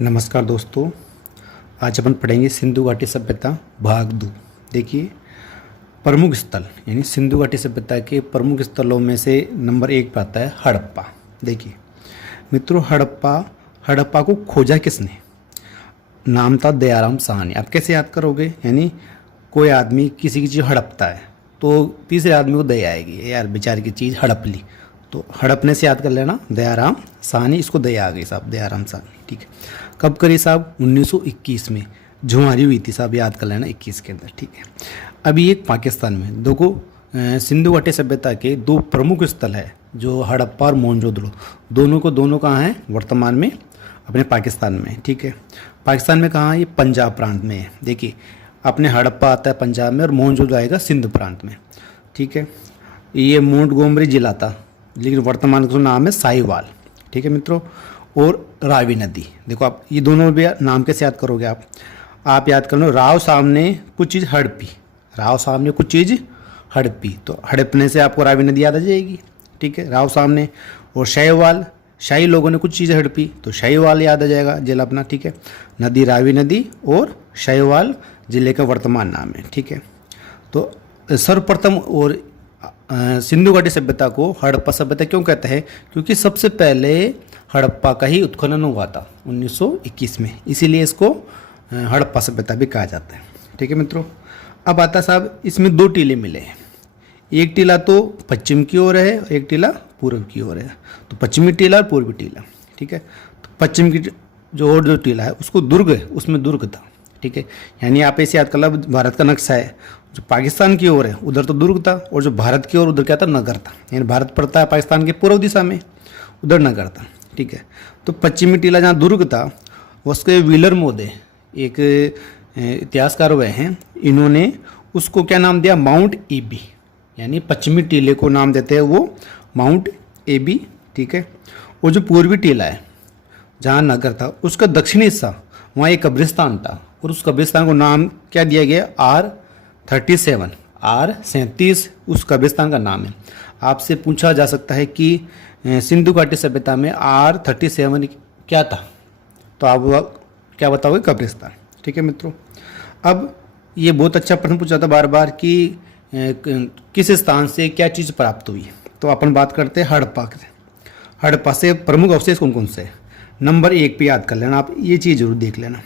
नमस्कार दोस्तों। आज अपन पढ़ेंगे सिंधु घाटी सभ्यता भाग 2। देखिए, प्रमुख स्थल यानी सिंधु घाटी सभ्यता के प्रमुख स्थलों में से नंबर 1 पर आता है हड़प्पा। देखिए मित्रों, हड़प्पा को खोजा किसने? नाम था दयाराम साहनी। आप कैसे याद करोगे? यानी कोई आदमी किसी की चीज़ हड़पता है तो तीसरे आदमी को दया आएगी, यार बेचारे की चीज़ हड़प ली, तो हड़पने से याद कर लेना दयाराम साहनी। इसको दया आ गई साहब, दयाराम साहनी। ठीक है, कब करी साहब? 1921 में झुमारी हुई थी साहब, याद कर लेना 21 के अंदर। ठीक है, अभी एक पाकिस्तान में देखो, सिंधु घाटी सभ्यता के 2 प्रमुख स्थल है जो हड़प्पा और मोहनजोदड़ो। दोनों कहाँ हैं वर्तमान में? अपने पाकिस्तान में। ठीक है, पाकिस्तान में कहाँ है? ये पंजाब प्रांत में है। देखिए, अपने हड़प्पा आता है पंजाब में और मोहनजोदड़ो आएगा सिंध प्रांत में। ठीक है, ये मोंटगोमरी जिला था, लेकिन वर्तमान का नाम है साहिवाल। ठीक है मित्रों, और रावी नदी। देखो आप ये दोनों भी नाम कैसे याद करोगे? आप याद कर लो, राव सामने कुछ चीज़ हड़पी, राव सामने कुछ चीज़ हड़पी, तो हड़पने से आपको रावी नदी याद आ जाएगी। ठीक है, राव सामने। और शाहीवाल, शाही लोगों ने कुछ चीज़ें हड़पी तो शाहीवाल याद आ जाएगा जिला अपना। ठीक है, नदी रावी नदी और शाहीवाल जिले का वर्तमान नाम है। ठीक है, तो सर्वप्रथम और सिंधु घाटी सभ्यता को हड़प्पा सभ्यता क्यों कहते हैं? क्योंकि सबसे पहले हड़प्पा का ही उत्खनन हुआ था 1921 में, इसीलिए इसको हड़प्पा सभ्यता भी कहा जाता है। ठीक है मित्रों, अब आता साहब, इसमें 2 टीले मिले हैं। एक टीला तो पश्चिम की ओर है, एक टीला पूर्व की ओर है। तो पश्चिमी टीला और पूर्वी टीला। ठीक है, तो पश्चिम की जो टीला है उसको दुर्ग है, उसमें दुर्ग था। ठीक है, यानी आप ऐसे याद कर लो, भारत का नक्शा है, जो पाकिस्तान की ओर है उधर तो दुर्ग था, और जो भारत की ओर उधर क्या था? नगर था। यानी भारत पड़ता है पाकिस्तान के पूर्व दिशा में, उधर नगर था। ठीक है, तो पश्चिमी टीला जहाँ दुर्ग था, उसके व्हीलर मोदे एक इतिहासकार हुए हैं, इन्होंने उसको क्या नाम दिया? माउंट एबी। यानी पश्चिमी टीले को नाम देते हैं वो माउंट एबी। ठीक है, और जो पूर्वी टीला है जहाँ नगर था, उसका दक्षिणी हिस्सा वहाँ एक कब्रिस्तान था, और उस कब्रिस्तान को नाम क्या दिया गया? R37, R37 उस कब्रिस्तान का नाम है। आपसे पूछा जा सकता है कि सिंधु घाटी सभ्यता में R37 क्या था, तो आप क्या बताओगे? कब्रिस्तान। ठीक है मित्रों, अब ये बहुत अच्छा प्रश्न पूछा था बार बार कि किस स्थान से क्या चीज़ प्राप्त हुई। तो अपन बात करते हैं हड़प्पा से। हड़प्पा से प्रमुख अवशेष कौन कौन से? नंबर 1 पे याद कर लेना आप, ये चीज़ जरूर देख लेना।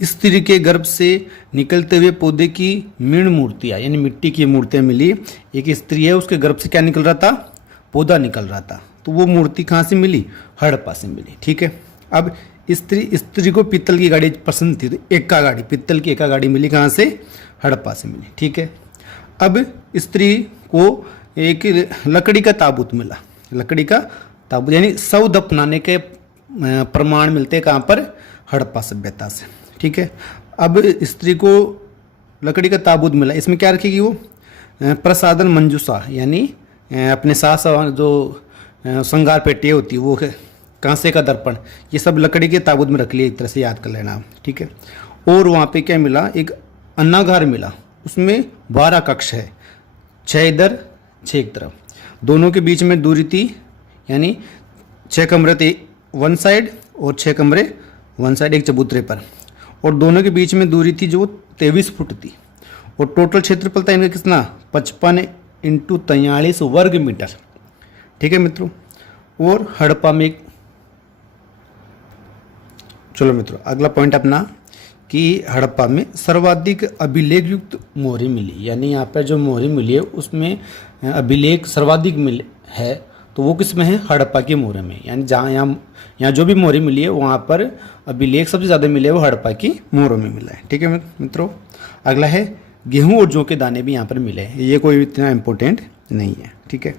स्त्री के गर्भ से निकलते हुए पौधे की मृण मूर्तियाँ, यानी मिट्टी की मूर्तियाँ मिली। एक स्त्री है, उसके गर्भ से क्या निकल रहा था? पौधा निकल रहा था। तो वो मूर्ति कहाँ से मिली? हड़प्पा से मिली। ठीक है, अब स्त्री को पीतल की गाड़ी पसंद थी, तो एक्का गाड़ी, पीतल की एक्का गाड़ी मिली कहाँ से? हड़प्पा से मिली। ठीक है, अब स्त्री को एक लकड़ी का ताबूत मिला। लकड़ी का ताबूत यानी शव दफनाने के प्रमाण मिलते हैं कहाँ पर? हड़प्पा सभ्यता से। ठीक है, अब स्त्री को लकड़ी का ताबूत मिला, इसमें क्या रखेगी वो? प्रसादन मंजूषा, यानी अपने सास जो श्रृंगार पेटी होती है वो है, कांसे का दर्पण, ये सब लकड़ी के ताबूत में रख लिया, एक तरह से याद कर लेना आप। ठीक है, और वहाँ पे क्या मिला? एक अन्नागार मिला, उसमें 12 कक्ष है, 6 इधर 6 एक तरफ, दोनों के बीच में दूरी थी, यानी 6 कमरे थे वन साइड और 6 कमरे वन साइड एक चबूतरे पर, और दोनों के बीच में दूरी थी जो 23 फुट थी। और टोटल क्षेत्रफल था इनका कितना? 55 × 43 वर्ग मीटर। ठीक है मित्रों, और हड़प्पा में चलो मित्रों, अगला पॉइंट अपना कि हड़प्पा में सर्वाधिक अभिलेख युक्त मोहरी मिली। यानी यहाँ पर जो मोहरी मिली है उसमें अभिलेख सर्वाधिक मिले है, तो वो किस में है? हड़प्पा की मोहरे में। यानी जहाँ यहाँ जो भी मोहरी मिली है वहाँ पर अभिलेख सबसे ज़्यादा मिले हैं वो हड़प्पा की मोहरों में मिला है। ठीक है मित्रों, अगला है गेहूँ और जौ के दाने भी यहाँ पर मिले हैं, ये कोई इतना इम्पोर्टेंट नहीं है। ठीक है,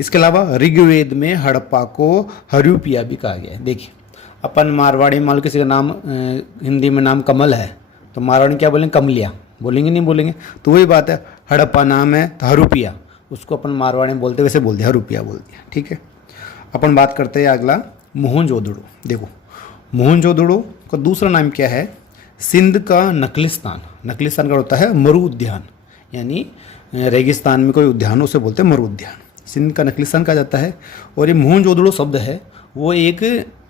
इसके अलावा ऋग्वेद में हड़प्पा को हरूपिया भी कहा गया है। देखिए, अपन मारवाड़ी मान लो किसी का नाम हिंदी में नाम कमल है, तो मारवाड़ी क्या बोलेंगे? कमलिया बोलेंगे, नहीं बोलेंगे? तो वही बात है, हड़प्पा नाम है तो हरूपिया, उसको अपन मारवाड़ी में बोलते वैसे बोल दिया, हरूपिया बोल दिया। ठीक है, अपन बात करते हैं अगला मोहनजोदड़ो। देखो, मोहनजोदड़ो का दूसरा नाम क्या है? सिंध का नकलिस्तान। नकलिस्तान का होता है मरु उद्यान, यानी रेगिस्तान में कोई उद्यान उसे बोलते हैं मरु उद्यान। सिंध का नकलिस्तान कहा जाता है। और ये मोहनजोदड़ो शब्द है वो एक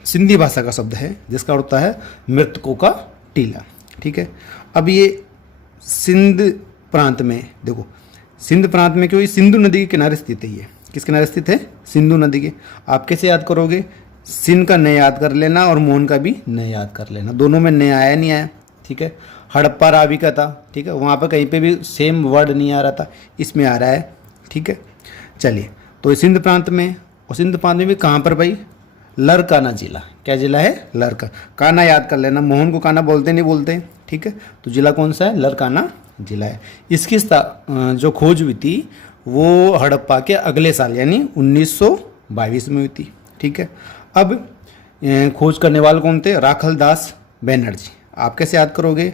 सिंधी भाषा का शब्द है जिसका अर्थ होता है मृतकों का टीला। ठीक है, अब ये सिंध प्रांत में देखो, सिंध प्रांत में क्यों, ये सिंधु नदी के किनारे स्थित है। ये किस किनारे स्थित है? सिंधु नदी के। आप कैसे याद करोगे? सिंध का नया याद कर लेना और मोहन का भी नया याद कर लेना, दोनों में नया आया नहीं आया। ठीक है, हड़प्पा रावी का था। ठीक है, वहाँ पर कहीं पे भी सेम वर्ड नहीं आ रहा था, इसमें आ रहा है। ठीक है, चलिए, तो सिंध प्रांत में, और सिंध प्रांत में भी कहाँ पर भाई? लरकाना जिला। क्या जिला है? लरका। काना याद कर लेना, मोहन को काना बोलते नहीं बोलते। ठीक है, तो जिला कौन सा है? लरकाना जिला है। इसकी जो खोज हुई थी वो हड़प्पा के अगले साल यानी 1922 में हुई थी। ठीक है, अब खोज करने वाले कौन थे? राखलदास बनर्जी। आप कैसे याद करोगे?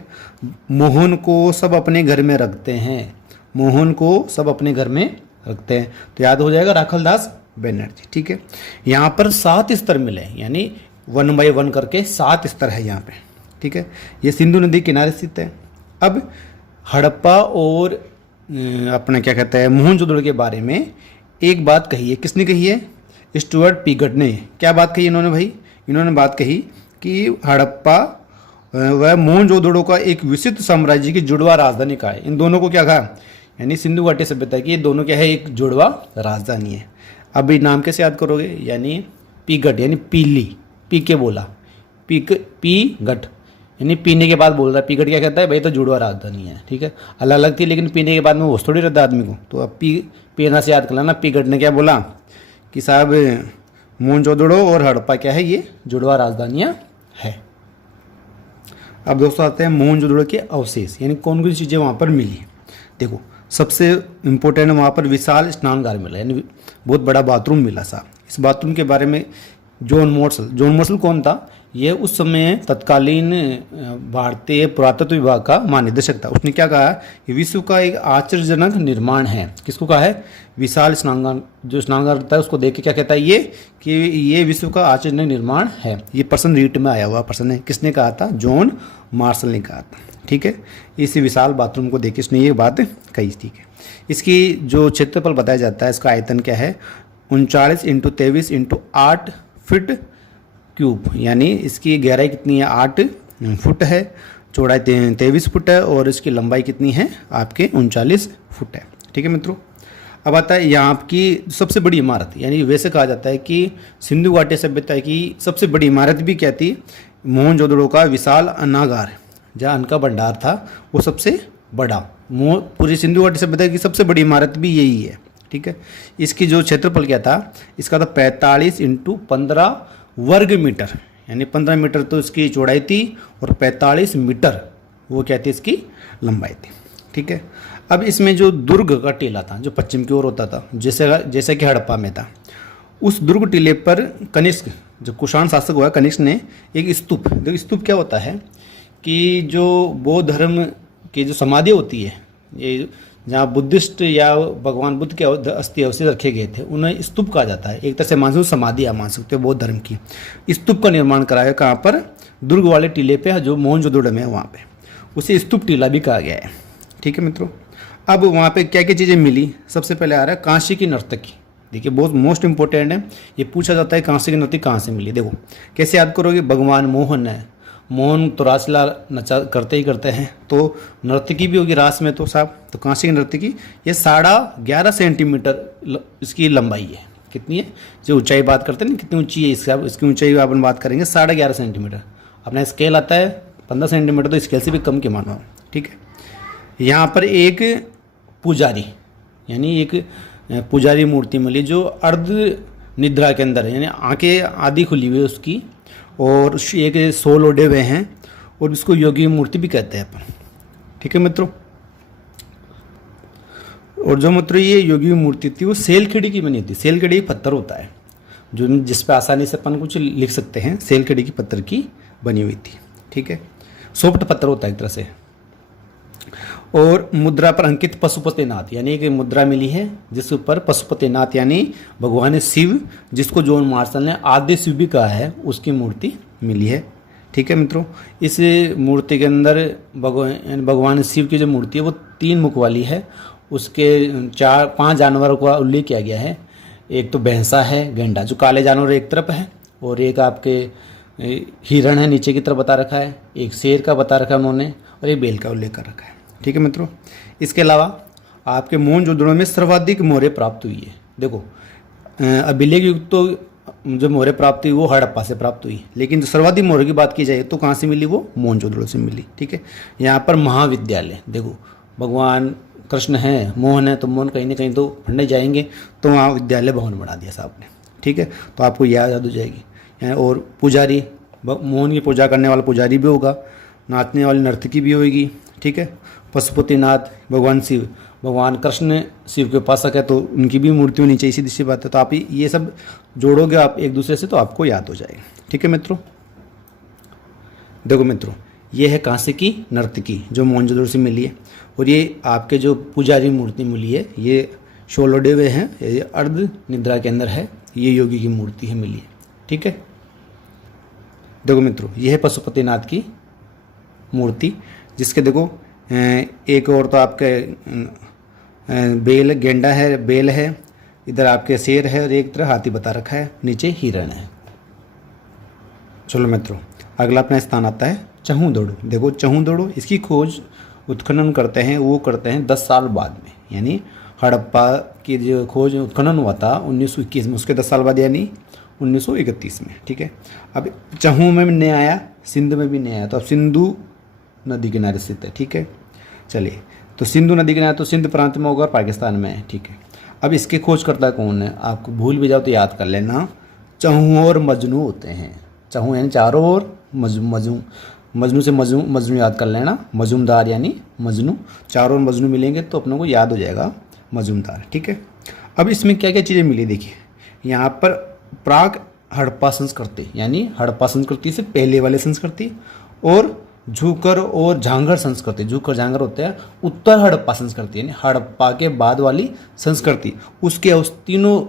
मोहन को सब अपने घर में रखते हैं, मोहन को सब अपने घर में रखते हैं, तो याद हो जाएगा राखलदास बनर्जी। ठीक है, यहाँ पर 7 स्तर मिले, यानी 1 बाय 1 करके 7 स्तर है यहाँ पे। ठीक है, ये सिंधु नदी किनारे स्थित है। अब हड़प्पा और अपना क्या कहता है मोहनजोदड़ो के बारे में एक बात कही है। किसने कही है? स्टुअर्ट पीगट ने। क्या बात कही इन्होंने भाई? इन्होंने बात कही कि हड़प्पा वह मोहनजोदड़ो का एक विशिष्ट साम्राज्य की जुड़वा राजधानी का है। इन दोनों को क्या कहा? यानी सिंधु घाटी सभ्यता की ये दोनों क्या है? एक जुड़वा राजधानी है। अब ये नाम कैसे याद करोगे? यानी पीगट यानी पीली, पी के बोला, पीगट यानी पीने के बाद बोल रहा है। पीगट क्या कहता है भाई? तो जुड़वा राजधानी है। ठीक है, अलग अलग थी लेकिन पीने के बाद में वो थोड़ी रहता है आदमी को, तो अब पीना से याद कर लेना। पीगट ने क्या बोला कि साहब मोहनजोदड़ो और हड़प्पा क्या है? ये जुड़वा राजधानियाँ है। अब दोस्तों आते हैं मोहनजोदड़ो के अवशेष, यानी कौन कौन सी चीज़ें वहाँ पर मिली। देखो, सबसे इम्पोर्टेंट वहाँ पर विशाल स्नानघर मिला, यानी बहुत बड़ा बाथरूम मिला साहब। इस बाथरूम के बारे में जॉन मोर्सल कौन था? ये उस समय तत्कालीन भारतीय पुरातत्व विभाग का महानिदेशक था। उसने क्या कहा? कि विश्व का एक आश्चर्यजनक निर्माण है। किसको कहा है? विशाल स्नानघर, जो स्नानघर होता है उसको देख के क्या कहता है ये? कि ये विश्व का आश्चर्यजनक निर्माण है। ये पर्सन रीट में आया हुआ पर्सन है। किसने कहा था? जॉन मार्शल ने कहा था। ठीक है, इस विशाल बाथरूम को देख के इसने ये बात कही। ठीक है, इसकी जो क्षेत्रफल बताया जाता है, इसका आयतन क्या है? 39 × 23 × 8 फीट क्यूब, यानी इसकी गहराई कितनी है? 8 फुट है, चौड़ाई 23 फुट है और इसकी लंबाई कितनी है? आपके 39 फुट है। ठीक है मित्रों, अब आता है यहाँ की सबसे बड़ी इमारत, यानी वैसे कहा जाता है कि सिंधु घाटी सभ्यता की सबसे बड़ी इमारत भी क्या थी? मोहनजोदड़ो का विशाल अन्नागार, जहाँ अन्न का भंडार था, वो सबसे बड़ा। पूरी सिंधु घाटी सभ्यता की सबसे बड़ी इमारत भी यही है। ठीक है, इसकी जो क्षेत्रफल क्या था? इसका था 45 × 15 वर्ग मीटर, यानी 15 मीटर तो इसकी चौड़ाई थी और 45 मीटर वो क्या थी? इसकी लंबाई थी। ठीक है, अब इसमें जो दुर्ग का टीला था, जो पश्चिम की ओर होता था, जैसे कि हड़प्पा में था, उस दुर्ग टीले पर कनिष्क, जो कुषाण शासक हुआ कनिष्क ने एक स्तूप, देखो स्तूप क्या होता है कि जो बौद्ध धर्म की जो समाधि होती है, ये जहाँ बुद्धिस्ट या भगवान बुद्ध के अस्थि अवशेष रखे गए थे, उन्हें स्तूप कहा जाता है। एक तरह से मान समाधि आप मान सकते हो बौद्ध धर्म की। स्तूप का निर्माण कराया कहाँ पर? दुर्ग वाले टीले पे, जो मोहनजोदड़ो में है वहाँ पे, उसे स्तूप टीला भी कहा गया है। ठीक है मित्रों, अब वहाँ पे क्या क्या चीज़ें मिली? सबसे पहले आ रहा है कांसी की नर्तकी। देखिए बहुत मोस्ट इंपॉर्टेंट है, ये पूछा जाता है कांसी की नर्तकी कहाँ से मिली। देखो कैसे याद करोगे? भगवान मोहन है, मोहन तो रासलीला नचा करते ही करते हैं, तो नर्तकी भी होगी रास में, तो साहब तो कांसी की नर्तकी ये 11.5 सेंटीमीटर इसकी लंबाई है। कितनी है? जो ऊंचाई बात करते हैं ना, कितनी ऊंची है इसकी ऊंचाई अपन बात करेंगे 11.5 सेंटीमीटर। अपना स्केल आता है 15 सेंटीमीटर, तो स्केल से भी कम के मानो। ठीक है, यहाँ पर एक पुजारी, यानी एक पुजारी मूर्ति मिली जो अर्ध निद्रा के अंदर है, यानी आंखें आधी खुली हुई है उसकी, और एक 100 लोडे हुए हैं, और इसको योगी मूर्ति भी कहते हैं अपन। ठीक है मित्रों, और जो मित्रों ये योगी मूर्ति थी वो सेलखेड़ी की बनी थी। सेलखेड़ी पत्थर होता है जो जिस पे आसानी से अपन कुछ लिख सकते हैं, सेलखेड़ी की पत्थर की बनी हुई थी। ठीक है, सॉफ्ट पत्थर होता है एक तरह से। और मुद्रा पर अंकित पशुपतिनाथ, यानी एक मुद्रा मिली है जिसके ऊपर पशुपतिनाथ यानी भगवान शिव, जिसको जॉन मार्शल ने आद्य शिव भी कहा है, उसकी मूर्ति मिली है। ठीक है मित्रों, इस मूर्ति के अंदर भगवान शिव की जो मूर्ति है वो 3 मुख वाली है। उसके 4-5 जानवरों का उल्लेख किया गया है। एक तो भैंसा है, गेंडा, जो काले जानवर एक तरफ है, और एक आपके हिरण है नीचे की तरफ बता रखा है, एक शेर का बता रखा है उन्होंने, और एक बेल का उल्लेख कर रखा है। ठीक है मित्रों, इसके अलावा आपके मोहनजोदड़ो में सर्वाधिक मोहरें प्राप्त हुई है। देखो अभिलेख युग तो जो मोहरें प्राप्त हुई वो हड़प्पा से प्राप्त हुई, लेकिन जो सर्वाधिक मोहरों की बात की जाए तो कहाँ से मिली, वो मोहनजोदड़ो से मिली। ठीक है, यहाँ पर महाविद्यालय, देखो भगवान कृष्ण है, मोहन है, तो मोहन कहीं ना कहीं तो पढ़ने जाएंगे, तो वहाँ विद्यालय भवन बना दिया साहब ने। ठीक है, तो आपको याद हो जाएगी। और पुजारी, मोहन की पूजा करने वाला पुजारी भी होगा, नाचने वाली नर्तकी भी होगी। ठीक है, पशुपतिनाथ भगवान शिव, भगवान कृष्ण शिव के उपासक है, तो उनकी भी मूर्ति होनी चाहिए, सीधी सी बात है। तो आप ये सब जोड़ोगे आप एक दूसरे से तो आपको याद हो जाएगा। ठीक है मित्रों, देखो मित्रों ये है कांसे की नर्तकी जो मोहनजोदड़ो से मिली है, और ये आपके जो पुजारी मूर्ति मिली है ये शोलोडे हुए हैं, ये अर्ध निद्रा के अंदर है, ये योगी की मूर्ति है मिली है। ठीक है, देखो मित्रों ये है पशुपतिनाथ की मूर्ति, जिसके देखो एक और तो आपके बेल गेंडा है, बेल है, इधर आपके शेर है, और एक तरह हाथी बता रखा है, नीचे हिरण है। चलो मित्रों अगला अपना स्थान आता है चहूदड़ो। देखो चहूदड़ो, इसकी खोज उत्खनन करते हैं, वो करते हैं 10 साल बाद में, यानी हड़प्पा की जो खोज उत्खनन हुआ था 1921 में, उसके 10 साल बाद यानी 1931 में। ठीक है, अब चहू में नहीं आया, सिंध में भी नहीं आया, तो अब सिंधु नदी किनारे स्थित है। ठीक है, चलिए तो सिंधु नदी किनारे तो सिंध प्रांत में होगा और पाकिस्तान में है। ठीक है, अब इसके खोज करता कौन है, आपको भूल भी जाओ तो याद कर लेना, चहू और मजनू होते हैं। चहू यानी चारों ओर, मजनू से मजनू याद कर लेना, मजूमदार यानी मजनू, चारों ओर मजनू मिलेंगे तो अपने को याद हो जाएगा मजूमदार। ठीक है, अब इसमें क्या क्या चीज़ें मिली, देखिए यहाँ पर प्राग हड़प्पा संस्कृति यानी हड़प्पा संस्कृति से पहले वाले संस्कृति, और झूकर और झांगर संस्कृति, झूकर झांगर होते हैं उत्तर हड़प्पा संस्कृति यानी हड़प्पा के बाद वाली संस्कृति, उसके तीनों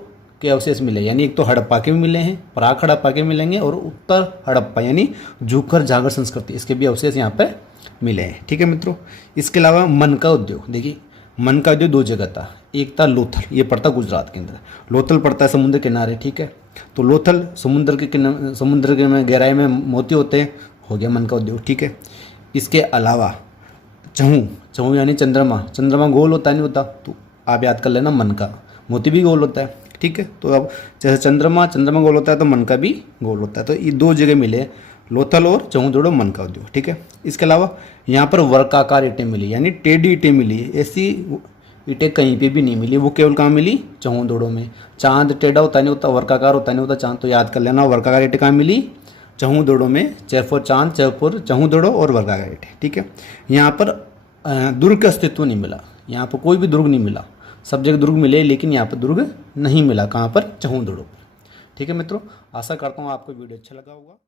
के अवशेष मिले, यानी एक तो हड़प्पा के भी मिले हैं, प्राग हड़प्पा के मिलेंगे, और उत्तर हड़प्पा यानी झूकर झांगर संस्कृति, इसके भी अवशेष यहाँ पर मिले हैं। ठीक है मित्रों, इसके अलावा मन का उद्योग, देखिए मन का उद्योग 2 जगह था, एक था लोथल, ये पड़ता गुजरात के अंदर, लोथल पड़ता है समुद्र किनारे। ठीक है, तो लोथल समुद्र के गहराई में मोती होते हैं, हो गया मन का उद्योग। ठीक है, इसके अलावा चहू यानी चंद्रमा गोल होता नहीं होता, तो आप याद कर लेना मन का, मोती भी गोल होता है। ठीक है, तो अब जैसे चंद्रमा गोल होता है तो मन का भी गोल होता है, तो ये 2 जगह मिले, लोथल और चहूदड़ो मन का उद्योग। ठीक है, इसके अलावा यहाँ पर वर्गाकार ईंटें मिली यानी टेढ़ी ईंटें मिली, ऐसी ईंटें कहीं पे भी नहीं मिली, वो केवल कहाँ मिली, चहूदड़ो में। चांद टेढ़ा होता नहीं होता, वर्गाकार होता नहीं होता चांद, तो याद कर लेना वर्गाकार ईंटें कहाँ मिली, चहूदड़ो में, चेरफोर चांद, चेरफोर चहूदड़ो और वर्गाकार ईंटें। ठीक है, यहाँ पर दुर्ग का अस्तित्व नहीं मिला, यहाँ पर कोई भी दुर्ग नहीं मिला, सब जगह दुर्ग मिले लेकिन यहाँ पर दुर्ग नहीं मिला, कहाँ पर, चहूदड़ो पर। ठीक है मित्रों, आशा करता हूँ आपको वीडियो अच्छा लगा होगा।